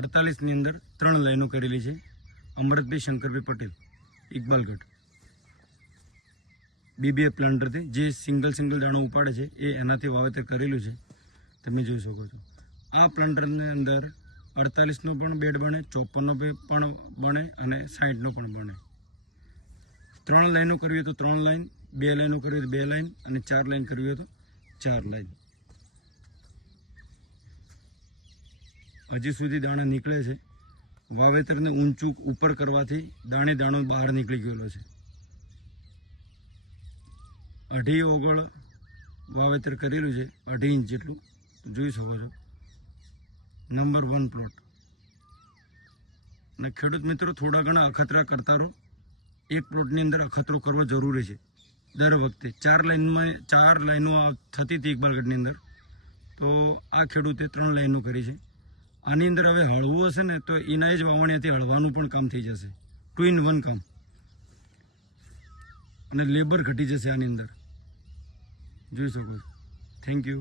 48ની અંદર 3 લાઈનો કરેલી છે। અમૃતભાઈ શંકરભાઈ પટેલ, ઇકબાલગઢ, BBF પ્લાન્ટરથી જે સિંગલ દાણો ઉપાડે છે એ એનાથી વાવેતર કરેલું છે, તમે જોઈ શકો છો। આ પ્લાન્ટરની અંદર 48નો પણ બેડ બને, 54નો પણ બને અને 60નો પણ બને। 3 લાઈનો કરવી હોય તો 3 લાઈન, 2 લાઈનો કરવી હોય તો 2 લાઈન અને 4 લાઈન કરવી હોય તો 4 લાઈન। હજી સુધી દાણા નીકળે છે। વાવેતરને ઊંચું ઉપર કરવાથી દાણો બહાર નીકળી ગયેલો છે। 2.5 ઓગળ વાવેતર કરેલું છે, 2.5 ઇંચ જેટલું, જોઈ શકો છો। Number 1 plot. અને ખેડૂત મિત્રો થોડા ઘણા અખતરા કરતા રહો। એક પ્લોટની અંદર અખતરો કરવો જરૂરી છે દર વખતે। 4 લાઈનો થતી હતી ઇકબાલગઢની અંદર, તો આ ખેડૂતે 3 લાઈનો કરી છે। આની અંદર હવે હળવું હશે ને તો એના જ વાવણીયાથી હળવાનું પણ કામ થઈ જશે, 2 in 1 કામ, અને લેબર ઘટી જશે આની અંદર, જોઈ શકો છો। Thank you.